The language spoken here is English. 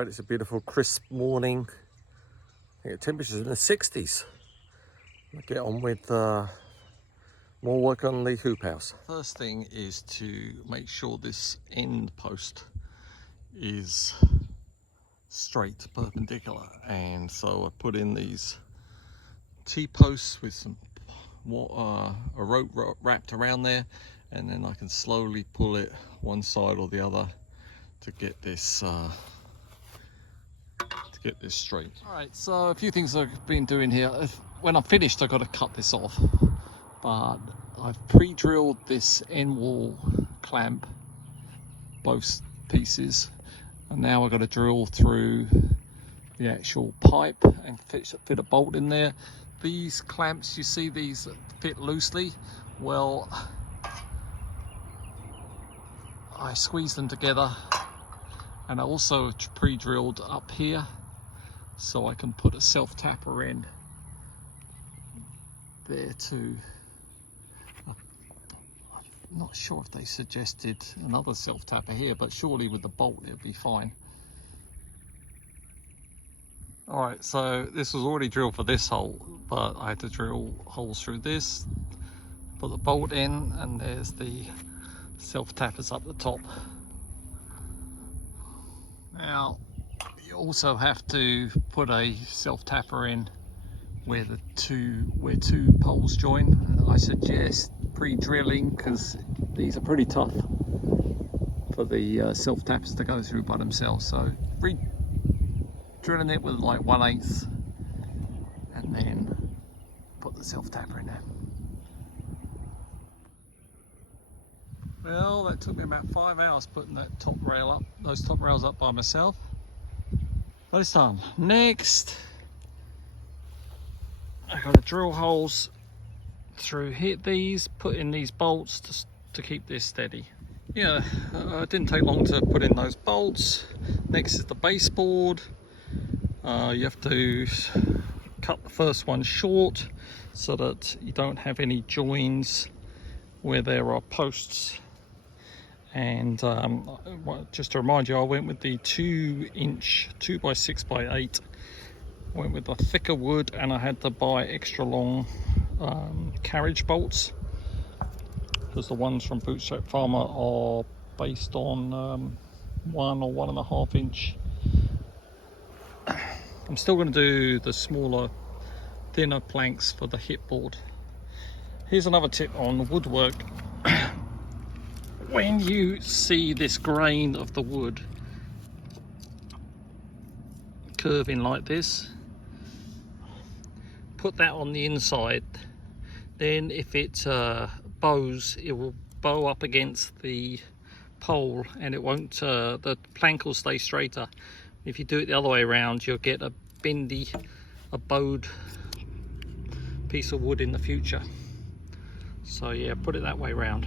outside. It's a beautiful crisp morning. I think the temperature's in the 60s. I'll get on with more work on the hoop house. First thing is to make sure this end post is straight, perpendicular, and so I put in these T-posts with some a rope wrapped around there, and then I can slowly pull it one side or the other to get this straight. All right, so a few things I've been doing here. When I'm finished, I've got to cut this off, but I've pre-drilled this end wall clamp, both pieces, and now I've got to drill through the actual pipe and fit a bolt in there. These clamps, you see these fit loosely. Well, I squeeze them together, and I also pre-drilled up here so I can put a self-tapper end there too. I'm not sure if they suggested another self-tapper here, but surely with the bolt it'll be fine. All right, so this was already drilled for this hole, but I had to drill holes through this, put the bolt in, and there's the self-tappers up the top. Now, you also have to put a self-tapper in where two poles join. I suggest pre-drilling, because these are pretty tough for the self-tappers to go through by themselves. So drilling it with like 1/8, and then put the self-tapper in there. Well, that took me about 5 hours putting that top rail up, those top rails up by myself. But it's done. Next, I've got to drill holes through these, put in these bolts to keep this steady. Yeah, it didn't take long to put in those bolts. Next is the baseboard. You have to cut the first one short so that you don't have any joins where there are posts. And just to remind you, I went with the 2-inch 2x6x8. Went with the thicker wood, and I had to buy extra long carriage bolts, because the ones from Bootstrap Farmer are based on 1 or 1.5 inch. I'm still going to do the smaller, thinner planks for the hip board. Here's another tip on woodwork. When you see this grain of the wood curving like this, put that on the inside. Then if it bows, it will bow up against the pole, and it won't, the plank will stay straighter. If you do it the other way around, you'll get a bendy, a bowed piece of wood in the future. So yeah, put it that way round.